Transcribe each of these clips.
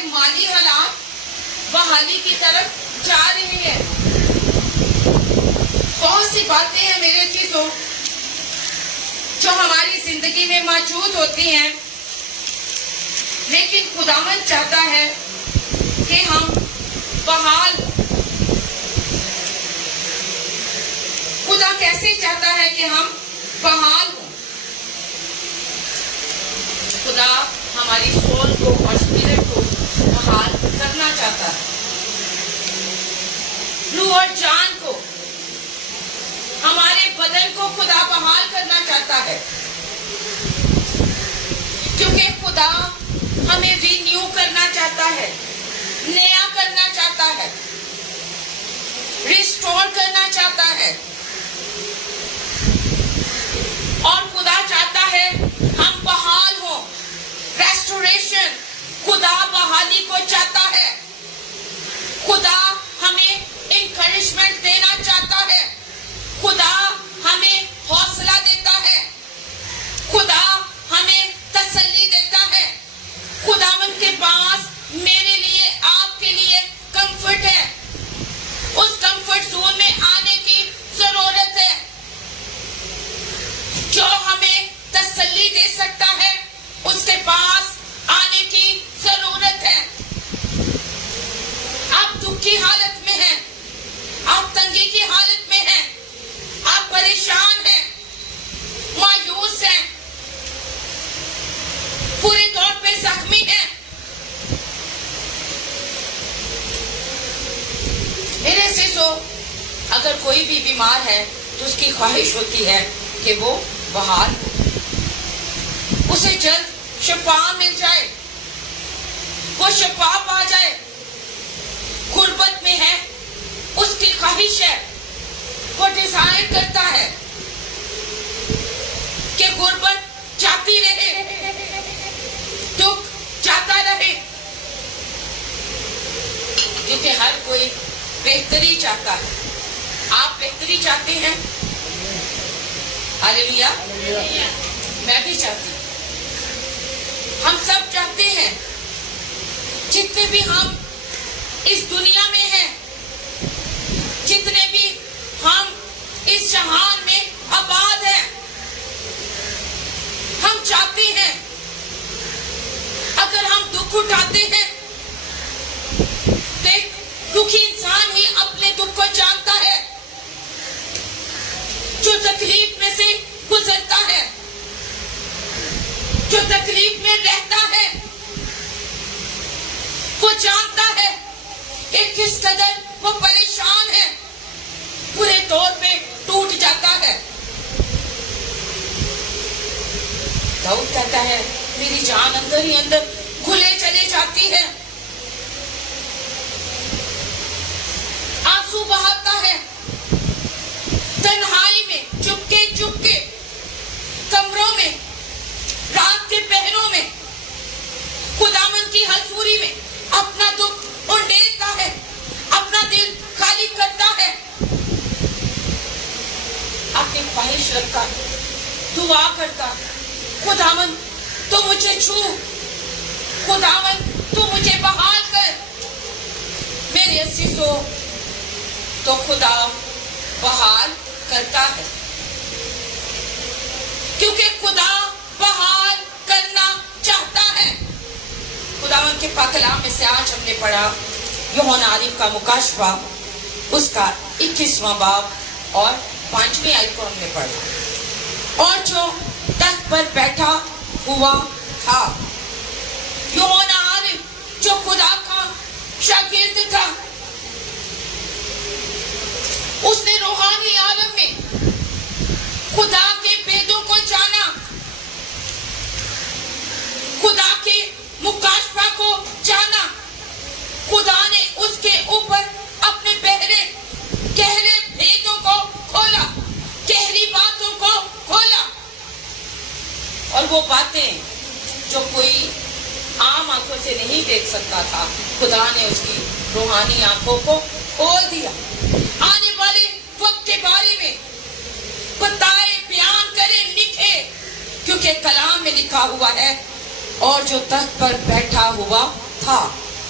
ہمارے مالی حالات بحالی کی طرف جا رہے ہیں. بہت سی باتیں ہیں میرے عزیزوں جو ہماری زندگی میں موجود ہوتی ہیں، لیکن خداوند چاہتا ہے کہ ہم بحال. خدا کیسے چاہتا ہے کہ ہم بحال ہوں؟ خدا ہماری سول کو اور اسپرٹ کو بحال کرنا چاہتا ہے، روح اور جان کو، ہمارے بدن کو خدا بحال کرنا چاہتا ہے، کیونکہ خدا ہمیں رینیو کرنا چاہتا ہے، نیا کرنا چاہتا ہے، ریسٹور کرنا چاہتا ہے. اور خدا چاہتا ہے ہم بحال ہوں. ریسٹوریشن، خدا بحالی کو چاہتا ہے. خدا ہمیں انکریجمنٹ دینا چاہتا ہے. خدا ہمیں حوصلہ دیتا ہے. خدا ہمیں تسلی دیتا ہے. خداوند کے پاس میرے لیے، آپ کے لیے کمفرٹ ہے. اس کمفرٹ زون میں آنے کی ضرورت ہے. جو ہمیں تسلی دے سکتا ہے اس کے پاس آنے کی ضرورت ہے. آپ دکھ کی حالت میں ہیں، آپ تنگی کی حالت میں ہیں، آپ پریشان ہیں، مایوس ہیں، پورے طور پہ زخمی ہیں. میرے عزیزو، اگر کوئی بھی بیمار ہے تو اس کی خواہش ہوتی ہے کہ وہ بحال، اسے جلد شفا مل جائے، وہ شفا پا جائے. غربت میں ہے، اس کی خواہش ہے، وہ ڈیزائر کرتا ہے کہ غربت جاتی رہے، دکھ جاتا رہے، کیونکہ ہر کوئی بہتری چاہتا ہے. آپ بہتری چاہتے ہیں؟ ہاللیلویا. میں بھی چاہتی ہوں، ہم سب چاہتے ہیں. جتنے بھی ہم اس دنیا میں ہیں، جتنے بھی ہم اس جہان میں آباد ہیں، ہم چاہتے ہیں اگر ہم دکھ اٹھاتے ہیں تو ایک دکھی انسان ہی اپنے دکھ کو جانتا ہے. جو تکلیف میں سے گزرتا ہے، جو تکلیف میں رہتا ہے، وہ جانتا ہے کہ کس قدر وہ پریشان ہے، پورے طور پہ ٹوٹ جاتا ہے. داؤد کہتا ہے میری جان اندر ہی اندر کھلے چلے جاتی ہے. آنسو بہاتا ہے تنہائی میں، چپکے چپکے کمروں میں، رات کے پہروں میں، خداوند کی حضوری میں اپنا دکھ انڈیلتا ہے، اپنا دل خالی کرتا ہے. اپنی خواہش رکھتا، دعا کرتا، خداوند تو مجھے چھو، خداوند تو مجھے بحال کر. میرے عزیزو، تو خدا بحال کرتا ہے، کیونکہ خدا بحال کرنا چاہتا ہے. خداوند کے پاک کلام میں سے آج ہم نے پڑھا یوحنا عارف کا مکاشفہ، اس کا 21واں باب اور 5ویں آیت کو ہم نے پڑھا. اور جو تخت پر بیٹھا ہوا تھا، یوحنا عارف جو خدا کا شاگرد تھا، اس نے روحانی عالم میں خدا کے بیدوں کو جانا، خدا کے مکاشفہ کو جانا. خدا نے اس کے اوپر اپنے گہرے بھیدوں کو کھولا، گہری باتوں کو کھولا. اور وہ باتیں جو کوئی عام آنکھوں سے نہیں دیکھ سکتا تھا، خدا نے اس کی روحانی آنکھوں کو کھول دیا. آنے والے وقت کے بارے میں بتائے، بیان کرے، لکھے، کیونکہ کلام میں لکھا ہوا ہے اور جو تخت پر بیٹھا ہوا تھا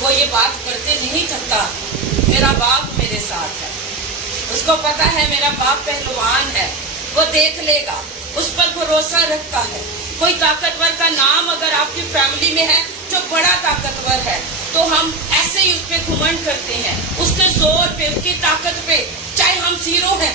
وہ یہ بات کرتے نہیں تھکتا, میرا باپ میرے ساتھ ہے, اس کو پتا ہے میرا باپ پہلوان ہے, وہ دیکھ لے گا, اس پر بھروسہ رکھتا ہے. کوئی طاقتور کا نام اگر آپ کی فیملی میں ہے جو بڑا طاقتور ہے تو ہم ایسے ہی اس پہ گھمنڈ کرتے ہیں, اس کے زور پہ, اس کی طاقت پہ, چاہے ہم زیرو ہیں.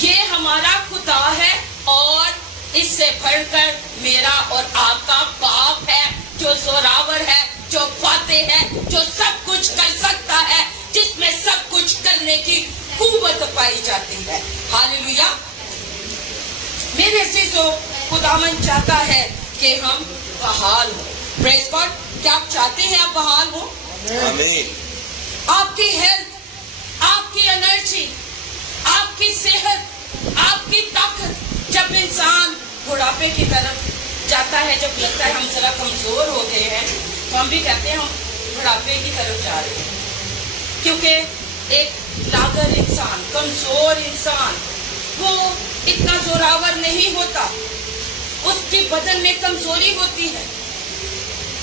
یہ ہمارا خدا ہے اور اس سے بڑھ کر میرا اور آپ کا باپ ہے جو زوراور ہے, جو فاتح ہے, جو سب کچھ کر سکتا ہے, جس میں سب کچھ کرنے کی قوت پائی جاتی ہے. ہاللویا. میرے عزیزو, خداوند چاہتا ہے کہ ہم بحال ہوں. پریز گاڈ. کیا آپ چاہتے ہیں آپ بحال ہوں؟ آمین. آپ کی ہیلتھ, آپ کی انرجی, آپ کی صحت, آپ کی طاقت, جب انسان بڑھاپے کی طرف جاتا ہے, جب لگتا ہے ہم ذرا کمزور ہو گئے ہیں, تو ہم بھی کہتے ہیں ہم بڑھاپے کی طرف جا رہے ہیں. کیونکہ ایک لاغر انسان, کمزور انسان, وہ اتنا زوراور نہیں ہوتا, اس کی بدن میں کمزوری ہوتی ہے.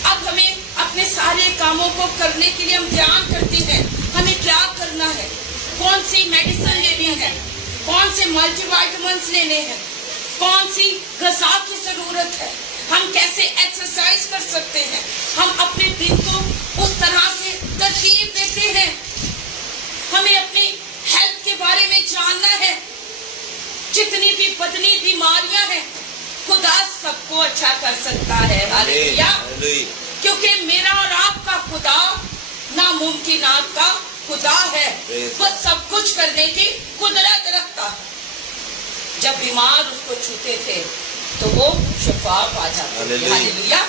اب ہمیں اپنے سارے کاموں کو کرنے کے لیے ہم دھیان کرتے ہیں ہمیں کیا کرنا ہے, کون سی میڈیسن لینی ہے, کون سے ملٹی وائٹامنس لینے ہیں, کون سی غذا کی ضرورت ہے, ہم کیسے ایکسرسائز کر سکتے ہیں. ہم اپنے دن کو اس طرح سے ترتیب دیتے ہیں. ہمیں اپنی ہیلتھ کے بارے میں جاننا ہے. جتنی بھی بدنی بیماریاں ہیں, خدا سب کو اچھا کر سکتا ہے. ہاللویا. کیونکہ میرا اور آپ کا خدا ناممکنات کا خدا ہے, وہ سب کچھ کرنے کی قدرت رکھتا ہے. جب بیمار اس کو چھوتے تھے تو وہ شفا پا جاتا. ہاللویا.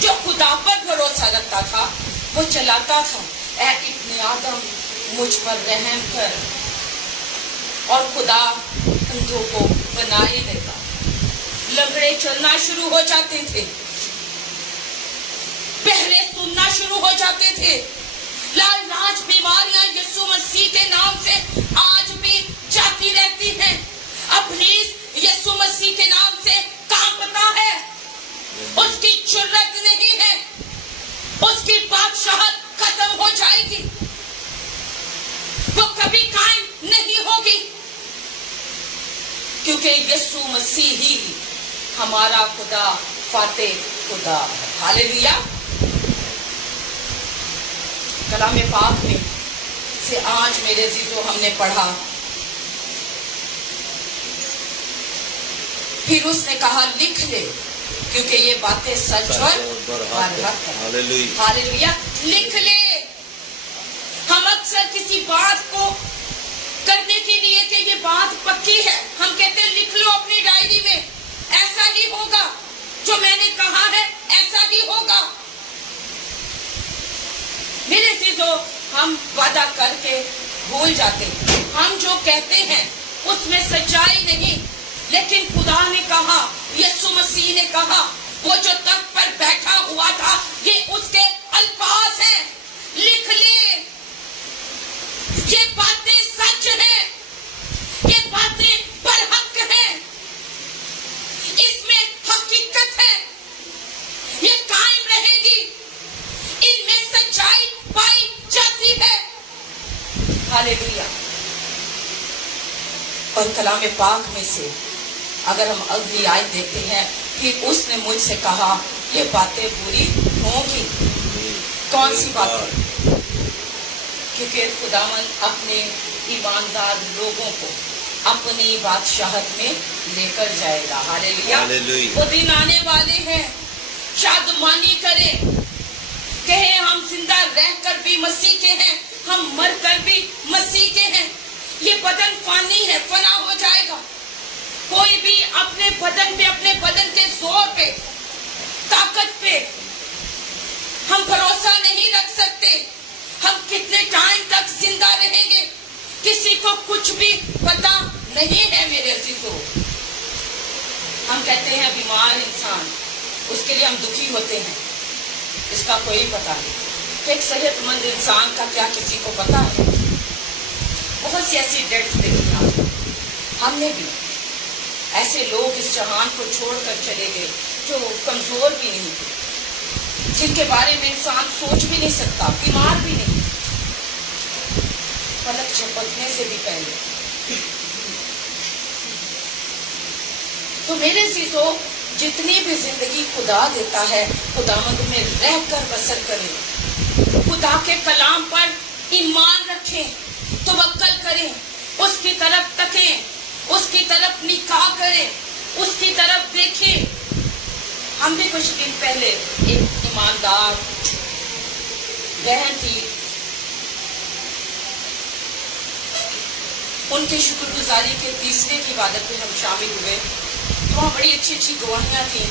جو خدا پر بھروسہ رکھتا تھا وہ چلاتا تھا, اے ابن آدم مجھ پر رحم کر, اور خدا اندھوں کو بنائے دیتا. لنگڑے چلنا شروع ہو جاتے تھے, پہلے سننا شروع ہو جاتے تھے. لاعلاج بیماریاں یسوع مسیح کے نام سے آج بھی جاتی رہتی ہیں. ابلیس یسوع مسیح کے نام سے کانپتا ہے, اس کی جرأت نہیں ہے, اس کی بادشاہت ختم ہو جائے گی, وہ کبھی قائم نہیں ہوگی, کیونکہ یسوع مسیح ہی ہمارا خدا فاتح خدا ہے. ہاللویا. کلام پاک میں سے آج میرے عزیزو ہم نے پڑھا, پھر اس نے کہا لکھ لے کیونکہ یہ باتیں سچ اور برحق ہیں. ہاللویا. لکھ لے. ہم اکثر کسی بات کو کرنے کے لیے کہ یہ بات پکی ہے, ہم کہتے ہیں لکھ لو اپنی ڈائری میں, ایسا ہی ہوگا, جو میں نے کہا ہے ایسا ہی ہوگا. میرے عزیزو, ہم وعدہ کر کے بھول جاتے ہیں. ہم جو کہتے ہیں اس میں سچائی نہیں, لیکن خدا نے کہا, یسوع مسیح نے کہا, وہ جو تخت پر بیٹھا ہوا تھا, یہ اس کے الفاظ ہیں, لکھ لے. یہ باتیں سچ ہیں, یہ باتیں برحق ہیں, اس میں حقیقت ہے, یہ قائم رہے گی, ان میں سچائی پائی جاتی ہے. ہاللویا. اور کلام پاک میں سے اگر ہم اگلی آیت دیکھتے ہیں, پھر اس نے مجھ سے کہا یہ باتیں پوری ہوں گی. کون سی باتیں؟ کیونکہ خداوند اپنے ایماندار لوگوں کو اپنی بادشاہت میں لے کر جائے گا. ہاللویا. وہ دن آنے والے ہیں, شادمانی کریں, کہیں ہم زندہ رہ کر بھی مسیح کے ہیں, ہم مر کر بھی مسیح کے ہیں. یہ بدن فانی ہے, فنا ہو جائے گا. کوئی بھی اپنے بدن پہ, اپنے بدن کے زور پہ, طاقت پہ ہم بھروسہ نہیں رکھ سکتے. ہم کتنے ٹائم تک زندہ رہیں گے کسی کو کچھ بھی پتا نہیں ہے. میرے عزیزو, ہم کہتے ہیں بیمار انسان, اس کے لیے ہم دکھی ہوتے ہیں, اس کا کوئی پتا نہیں. ایک صحت مند انسان کا کیا کسی کو پتا ہے؟ بہت سی ایسی ڈیتھ دیکھی ہم نے بھی. ایسے لوگ اس جہان کو چھوڑ کر چلے گئے جو کمزور بھی نہیں تھے, جن کے بارے میں انسان سوچ بھی نہیں سکتا, بیمار بھی نہیں, پلک جھپکنے سے بھی پہلے. تو میرے عزیزو, جتنی بھی زندگی خدا دیتا ہے, خداوند میں رہ کر بسر کریں, خدا کے کلام پر ایمان رکھیں, توکل کریں, اس کی طرف تکیں, اس کی طرف نگاہ کریں, اس کی طرف دیکھیں. ہم بھی کچھ دن پہلے ایک ایماندار بہن تھی, ان کے شکر گزاری کے تیسرے کی عبادت میں ہم شامل ہوئے. تو وہاں بڑی اچھی اچھی گواہیاں تھیں.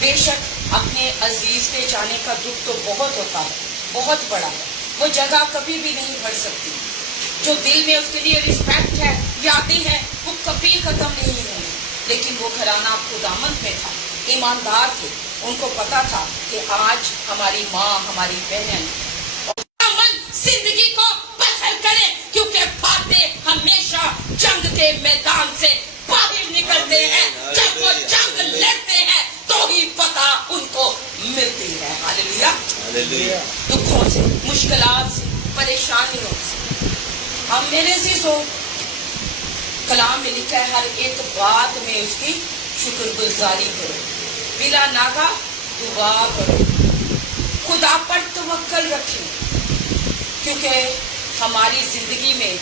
بے شک اپنے عزیز کے جانے کا دکھ تو بہت ہوتا ہے, بہت بڑا ہے, وہ جگہ کبھی بھی نہیں بھر سکتی. جو دل میں اس کے لیے رسپیکٹ ہے, یادیں ہیں, وہ کبھی ختم نہیں ہوں گی. لیکن وہ گھرانہ خداوند میں تھا, ایماندار تھے, ان کو پتا تھا کہ آج ہماری ماں, ہماری بہن زندگی کو بسر کرے, کیونکہ فاتح ہمیشہ جنگ کے میدان سے باہر نکلتے ہیں. جب وہ جنگ لڑتے ہیں تو ہی فتح ان کو ملتی ہے. ہاللیلویا. دکھوں سے, مشکلات سے, پریشانیوں سے ہم میرے عزیزوں, کلام میں لکھا ہے ہر ایک بات میں اس کی شکر گزاری کرو, بلا ناغہ دعا کرو, خدا پر توکل رکھیں, کیونکہ ہماری زندگی میں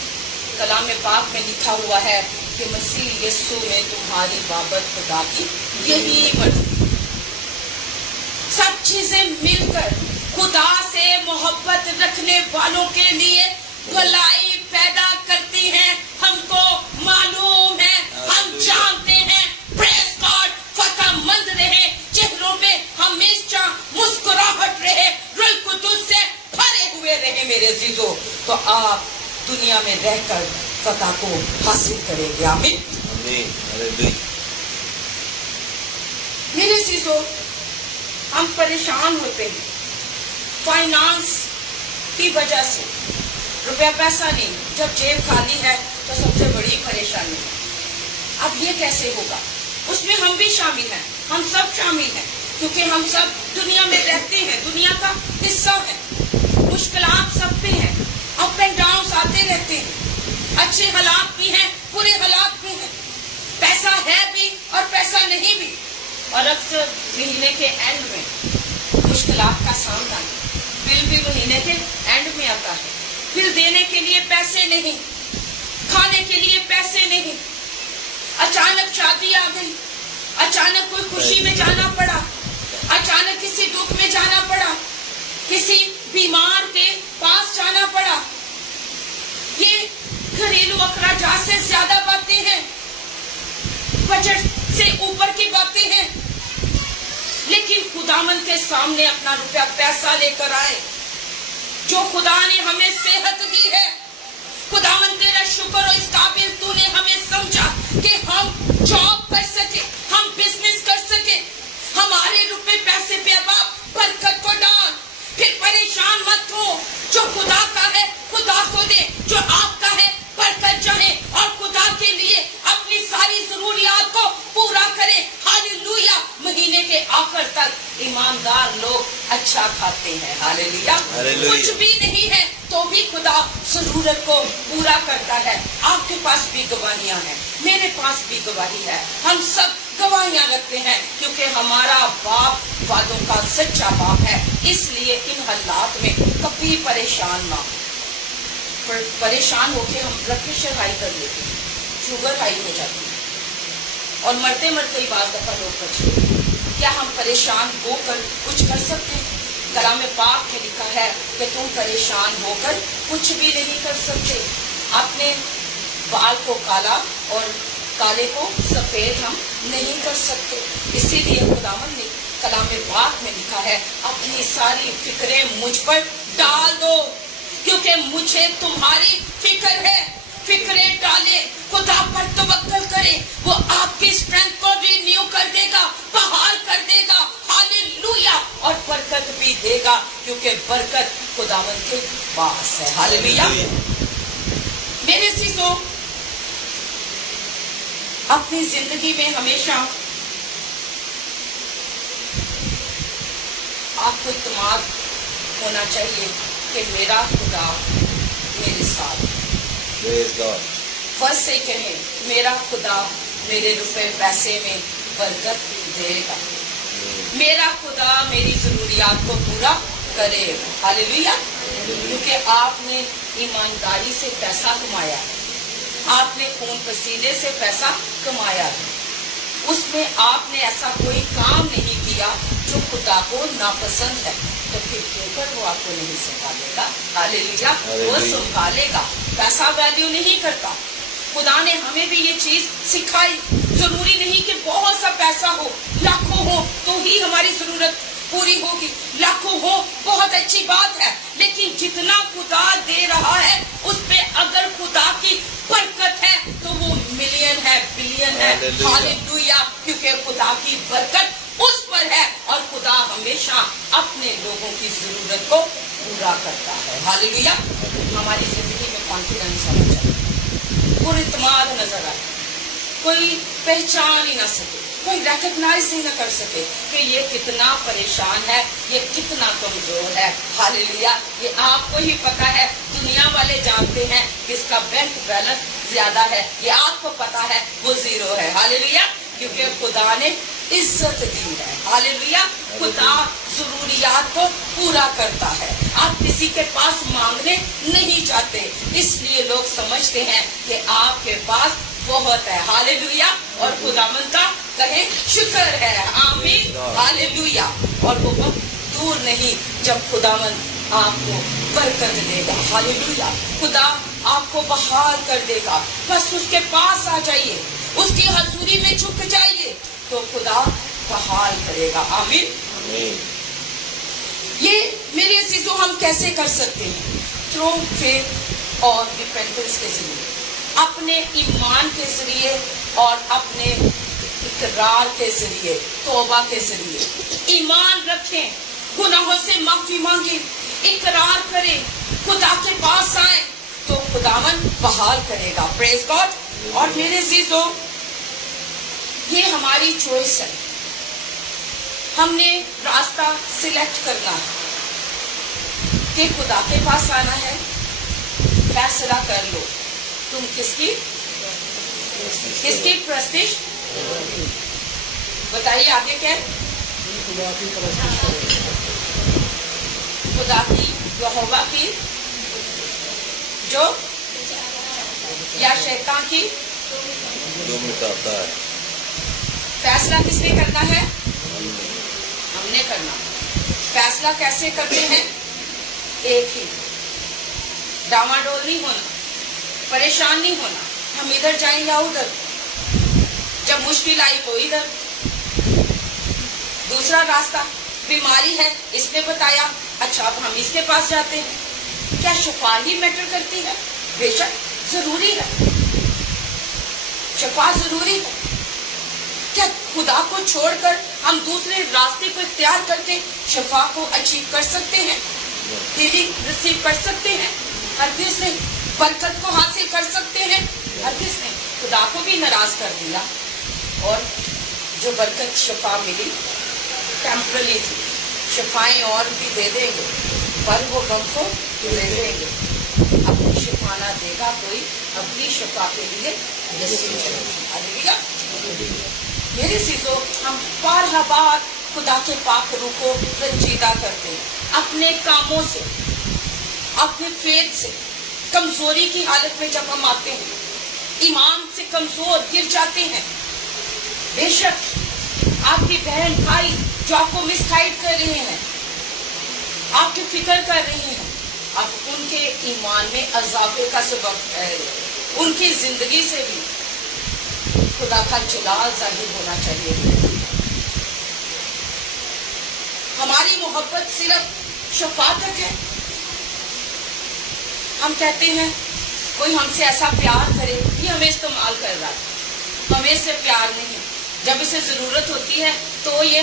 کلام پاک میں لکھا ہوا ہے کہ مسیح یسوع میں تمہاری بابت خدا کی یہی مرضی. سب چیزیں مل کر خدا سے محبت رکھنے والوں کے لیے بھلائی پیدا کرتی ہیں. ہم کو معلوم ہے, ہم جانتے ہیں. پریز گاڈ. فتح مند رہے, چہروں پہ ہمیشہ مسکراہٹ رہے, روح القدس سے بھرے ہوئے رہے میرے عزیزو, تو آپ دنیا میں رہ کر فتح کو حاصل کریں گے. آمین. میرے عزیزو, ہم پریشان ہوتے ہیں فائنانس کی وجہ سے. روپیہ پیسہ نہیں, جب جیب خالی ہے تو سب سے بڑی پریشانی. اب یہ کیسے ہوگا؟ اس میں ہم بھی شامل ہیں, ہم سب شامل ہیں, کیونکہ ہم سب دنیا میں رہتے ہیں, دنیا کا حصہ ہے. مشکلات سب پہ ہیں, اپ اینڈ ڈاؤن آتے رہتے ہیں, اچھے حالات بھی ہیں, برے حالات بھی ہیں, پیسہ ہے بھی اور پیسہ نہیں بھی. اور اکثر مہینے کے اینڈ میں مشکلات کا سامنا, بل بھی مہینے کے اینڈ میں آتا ہے, بل دینے کے لیے پیسے نہیں, کھانے کے لیے پیسے نہیں, اچانک شادی آ گئی, اچانک کوئی خوشی میں جانا پڑا, اچانک کسی دکھ میں جانا پڑا, کسی بیمار کے پاس جانا پڑا. یہ گھریلو اخراجات سے زیادہ باتیں ہیں, بجٹ سے اوپر کی باتیں ہیں. لیکن خداوند کے سامنے اپنا روپیہ پیسہ لے کر آئے. جو خدا نے ہمیں صحت دی ہے, خداوند تیرا شکر ہو, اس قابل تو نے ہمیں سمجھا کہ ہم جاب کر سکے, ہم بزنس کر سکے. ہمارے روپے پیسے پہ اب آپ برکت کو ڈال, پھر پریشان مت ہو. جو خدا کا ہے خدا کو دے, جو آپ کا ہے برکت چاہے, اور خدا کے لیے اپنی ساری ضروریات کو پورا کرے. ہاللیلویا. مہینے کے آخر تک ایماندار لوگ اچھا کھاتے ہیں. ہاللیلویا. کچھ بھی نہیں ہے تو بھی خدا ضرورت کو پورا کرتا ہے. آپ کے پاس بھی گواہیاں ہیں, میرے پاس بھی گواہی ہے, ہم سب گواہیاں رکھتے ہیں, کیونکہ ہمارا باپ وعدوں کا سچا باپ ہے. اس لیے ان حالات میں کبھی پریشان نہ ہو. پریشان ہو کے ہم بلڈ پریشر ہائی کر لیتے ہیں, شوگر ہائی ہو جاتی ہے, اور مرتے مرتے ہی بعض دفعہ لوگ بچتے ہیں. کیا ہم پریشان ہو کر کچھ کر سکتے ہیں؟ کلام پاک میں لکھا ہے کہ تم پریشان ہو کر کچھ بھی نہیں کر سکتے. اپنے بال کو کالا اور کالے کو سفید ہم نہیں کر سکتے. اسی لیے خداوند نے کلام پاک میں لکھا ہے اپنی ساری فکریں مجھ پر ڈال دو, کیونکہ مجھے تمہاری فکر ہے. فکریں ڈالے, خدا پر توکل کرے, وہ آپ کی اسٹرینتھ کو رینیو کر دے گا, بحال کر دے گا. ہاللیلویا. اور برکت بھی دے گا, کیونکہ برکت خداوند کے پاس ہے. ہاللیلویا. میرے عزیزو, اپنی زندگی میں ہمیشہ آپ کو اعتماد ہونا چاہیے کہ میرا خدا میرے ساتھ. Praise God. فرض سے کہیں میرا خدا میرے روپے پیسے میں برکت دے گا. میرا خدا میری ضروریات کو پورا کرے گا. ہاللیلویا. کیونکہ آپ نے ایمانداری سے پیسہ کمایا ہے. آپ نے خون پسینے سے پیسہ کمایا ہے. اس میں آپ نے ایسا کوئی کام نہیں کیا جو خدا کو ناپسند ہے. تو پھر کیوں کر وہ آپ کو نہیں سنبھالے گا. ہاللیلویا. وہ سنبھالے گا. پیسہ ویلیو نہیں کرتا. خدا نے ہمیں بھی یہ چیز سکھائی. ضروری نہیں کہ بہت سا پیسہ ہو, لاکھوں ہو تو ہی ہماری ضرورت پوری ہوگی. لاکھوں ہو بہت اچھی بات ہے, لیکن جتنا خدا دے رہا ہے اس پہ اگر خدا کی برکت ہے تو وہ ملین ہے, بلین ہے. ہاللیلویا. کیونکہ خدا کی برکت اس پر ہے اور خدا ہمیشہ اپنے لوگوں کی ضرورت کو پورا کرتا ہے. ہاللیلویا. ہماری زندگی میں کانفیڈنس ہونا چاہیے, پر اعتماد نظر آئے. کوئی پہچان ہی نہ سکے, کوئی ریکگنائز ہی نہ کر سکے کہ یہ کتنا پریشان ہے, یہ کتنا کمزور ہے. ہاللیلویا. یہ آپ کو ہی پتا ہے. دنیا والے جانتے ہیں کس کا بینک بیلنس زیادہ ہے, یہ آپ کو پتا ہے وہ زیرو ہے. ہاللیلویا. کیونکہ خدا نے عزت دی ہے. ہاللیلویا. خدا ضروریات کو پورا کرتا ہے. آپ کسی کے پاس مانگنے نہیں جاتے, اس لیے لوگ سمجھتے ہیں کہ آپ کے پاس بہت ہے. ہاللیلویا. اور خداوند کا کہیں شکر ہے. آمین. ہاللیلویا. اور وہ وقت دور نہیں جب خداوند آپ کو برکت دے گا. ہاللیلویا. خدا آپ کو بحال کر دے گا. بس اس کے پاس آ جائیے, اس کی حضوری میں جھک جائیے تو خدا بحال کرے گا. آمین. یہ میرے عزیزوں ہم کیسے کر سکتے ہیں؟ تھرو فیتھ اور ریپینٹنس کے ذریعے, اپنے ایمان کے ذریعے اور اپنے اقرار کے ذریعے, توبہ کے ذریعے. ایمان رکھیں, گناہوں سے معافی مانگیں, اقرار کریں, خدا کے پاس آئیں تو خداوند بحال کرے گا. پریز گاڈ. اور میرے عزیزوں یہ ہماری چوائس ہے. ہم نے راستہ سلیکٹ کرنا ہے کہ خدا کے پاس آنا ہے. فیصلہ کر لو تم کس کی پرستش. بتائیے آگے کیا ہے؟ خدا کی, یہوہ کی, جو یا شیطان کی. فیصلہ کس نے کرنا ہے؟ ہم نے کرنا. فیصلہ کیسے کرتے ہیں؟ ایک ہی. ڈاواڈول نہیں ہونا, پریشان نہیں ہونا, ہم ادھر جائیں یا ادھر. جب مشکل آئی تو ادھر. دوسرا راستہ, بیماری ہے, اس نے بتایا, اچھا اب ہم اس کے پاس جاتے ہیں. کیا شفا ہی میٹر کرتی ہے؟ بے شک ضروری ہے, شفا ضروری ہے. کیا خدا کو چھوڑ کر ہم دوسرے راستے کو اختیار کر کے شفا کو اچیو کر سکتے ہیں, ہیلنگ ریسیو کر سکتے ہیں؟ ہرگز نہیں. برکت کو حاصل کر سکتے ہیں؟ ہرگز نہیں. خدا کو بھی ناراض کر دیا. اور جو برکت شفا ملی ٹیمپرلی تھی, شفائیں اور بھی دے دیں گے پر وہ غم کو لے لیں گے. اپنی شفا نہ دے گا کوئی, اپنی شفا کے لیے یسوع چلے. میرے عزیزوں ہم بارہا بار خدا کے پاک روح کو رنجیدہ کرتے ہیں اپنے کاموں سے, اپنے فیت سے. کمزوری کی حالت میں جب ہم آتے ہیں, ایمان سے کمزور گر جاتے ہیں. بے شک آپ کی بہن بھائی جو آپ کو مس گائیڈ کر رہے ہیں, آپ کی فکر کر رہے ہیں, اب ان کے ایمان میں اضافے کا سبب ہے. ان کی زندگی سے بھی خدا کا جلال ظاہر ہونا چاہیے. ہماری محبت صرف شفا تک ہے. ہم کہتے ہیں کوئی ہم سے ایسا پیار کرے, یہ ہمیں استعمال کر رہا ہے, ہمیں اس سے پیار نہیں. جب اسے ضرورت ہوتی ہے تو یہ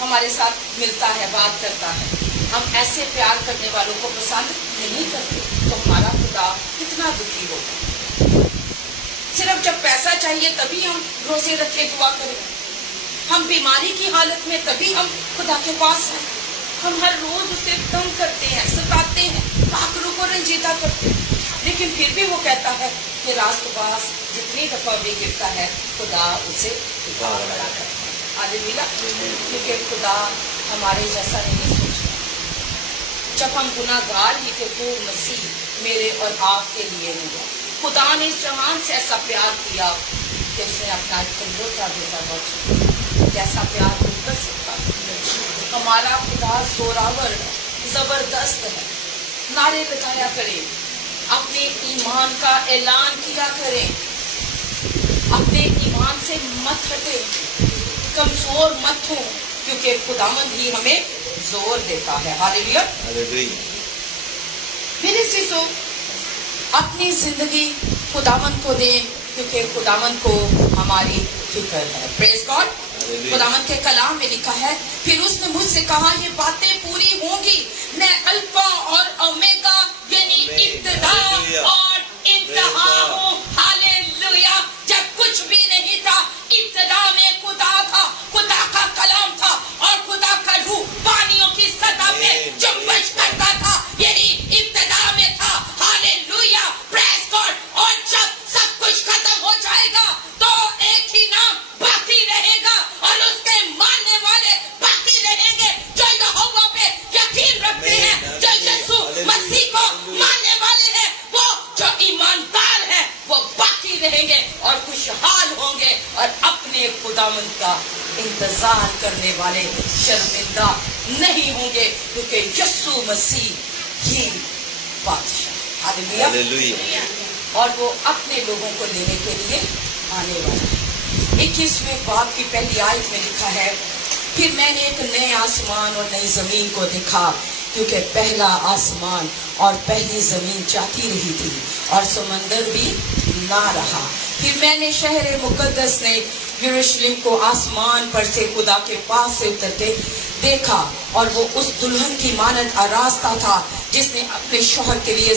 ہمارے ساتھ ملتا ہے, بات کرتا ہے. ہم ایسے پیار کرنے والوں کو پسند نہیں کرتے تو ہمارا خدا کتنا دکھی ہوگا. صرف جب پیسہ چاہیے تبھی ہم روزے رکھے دعا کریں. ہم بیماری کی حالت میں تبھی ہم خدا کے پاس ہیں. ہم ہر روز اسے تنگ کرتے ہیں، ستاتے ہیں، پاکروں کو رنجیدہ کرتے ہیں، لیکن پھر بھی وہ کہتا ہے کہ راست باز جتنی دفعہ بھی گرتا ہے خدا اسے اٹھا کھڑا کرتا ہے۔ ہاللیلویا، کیونکہ خدا ہمارے جیسا نہیں سوچتا۔ جب ہم گناہ گار ہی تھے تو مسیح میرے اور آپ کے لیے ہوا۔ خدا نے اس جہان سے ایسا پیار کیا کہ اس نے اپنا اکلوتا بیٹا بخشا۔ جیسا پیار کوئی کر سکتا ہے۔ ہمارا خدا زوراور ہے، زبردست ہے۔ نعرے لگایا کریں، اپنے ایمان کا اعلان کیا کریں، اپنے ایمان سے مت ہٹے، کمزور مت ہوں، کیونکہ خداوند ہی ہمیں زور دیتا ہے۔ ہاللیلویا۔ میرے عزیزو، اپنی زندگی خداوند کو دیں، کیونکہ خداوند کو ہماری فکر ہے۔ پریز گاڈ۔ خداوند کے کلام میں لکھا ہے، پھر اس نے مجھ سے کہا یہ باتیں پوری ہوں گی، میں الفا اور اومیگا یعنی ابتدا اور انتہا ہوں۔ ہاللیلویا۔ جب کچھ بھی نہیں تھا، ابتدا میں خدا تھا، خدا کا کلام تھا، اور خدا کا روح پانیوں کی سطح پہ جنبش کرتا تھا، یہی ابتدا میں تھا۔ ہاللیلویا، پریز گاڈ۔ اور جب سب کچھ ختم ہو جائے گا تو ایک ہی نام باقی رہے گا، اور اس کے ماننے والے باقی رہیں گے، جو یہوہ پہ یقین رکھتے ہیں، جو یسوع مسیح کو ماننے والے ہیں، وہ جو ایماندار ہیں وہ باقی رہیں گے اور خوشحال ہوں گے، اور اپنے خداوند کا انتظار کرنے والے شرمندہ نہیں ہوں گے، کیونکہ یسوع مسیح ہی بادشاہ۔ ہاللیلویا۔ اور وہ اپنے لوگوں کو لینے کے لیے آنے والا ہے۔ 21ویں باب کی پہلی آیت میں لکھا ہے، پھر میں نے ایک نئے آسمان اور نئی زمین کو دیکھا، کیونکہ پہلا آسمان اور پہلی زمین جاتی رہی تھی اور سمندر بھی نہ رہا۔ پھر میں نے شہر مقدس نے یروشلم کو آسمان پر سے خدا کے پاس سے اترتے دیکھا، اور وہ اس دلہن کی مانند آراستہ تھا جس نے اپنے شوہر کے لیے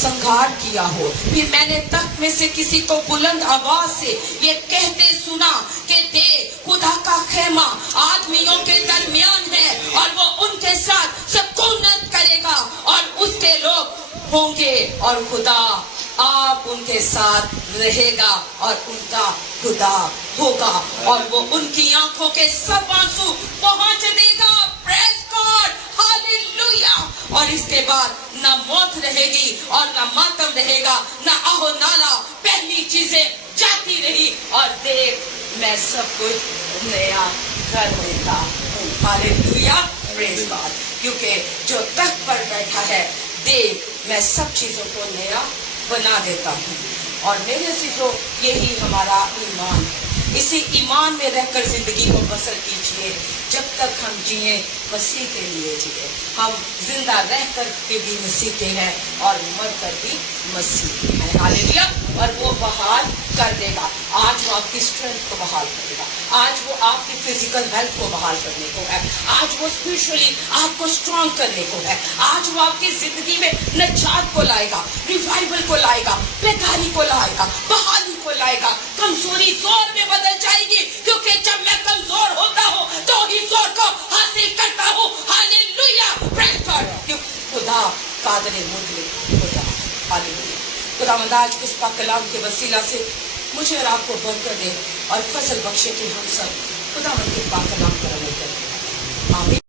سنگار کیا ہو۔ پھر میں نے تخت میں سے کسی کو بلند آواز سے یہ کہتے سنا کہ دیکھ، خدا کا خیمہ آدمیوں کے درمیان ہے، اور وہ ان کے ساتھ سکونت کرے گا، اور اس کے لوگ ہوں گے، اور خدا آپ ان کے ساتھ رہے گا اور ان کا خدا ہوگا، اور وہ ان کی آنکھوں کے سب آنسو پہنچ دے گا۔ پریز گاڈ۔ ہاللیلویا۔ اور اس کے بعد نہ موت رہے گی اور نہ ماتم رہے گا، نہ آہو نالا، پہلی چیزیں جاتی رہی، اور دیکھ میں سب کچھ نیا کر دیتا ہوں۔ ہاللیلویا۔ پریز گاڈ۔ کیونکہ جو تخت پر بیٹھا ہے، دیکھ میں سب چیزوں کو نیا بنا دیتا ہوں۔ اور میرے عزیزو، یہی ہمارا ایمان ہے۔ اسی ایمان میں رہ کر زندگی کو بسر کیجیے۔ جب تک ہم جئیں مسیح کے لیے جئیں۔ ہم زندہ رہ کر کے بھی مسیح کے ہیں اور مر کر بھی مسیح کے ہیں۔ ہاللیلویا۔ اور وہ بحال کر دے گا۔ آج وہ آپ کی اسٹرینتھ کو بحال کرے گا، آج وہ آپ کی فزیکل ہیلتھ کو بحال کرنے کو ہے، آج وہ اسپرچولی آپ کو اسٹرانگ کرنے کو ہے، آج وہ آپ کی زندگی میں نجات کو لائے گا، ریوائول کو لائے گا، بیداری کو لائے گا، بحالی کو لائے گا۔ کمزوری زور میں بدل جائے گی، کیونکہ جب میں کمزور ہوتا ہوں تو ہی زور کو حاصل کرتا ہوں۔ ہاللیلویا۔ پریز گاڈ۔ کیونکہ خدا قادر مطلق خدا ہے۔ ہاللیلویا۔ خداوند آج اس پاک کلام کے وسیلہ سے مجھے اور آپ کو برکت دے اور فضل بخشے کہ ہم سب خداوند کے پاک کلام پر عمل کریں۔ آمین۔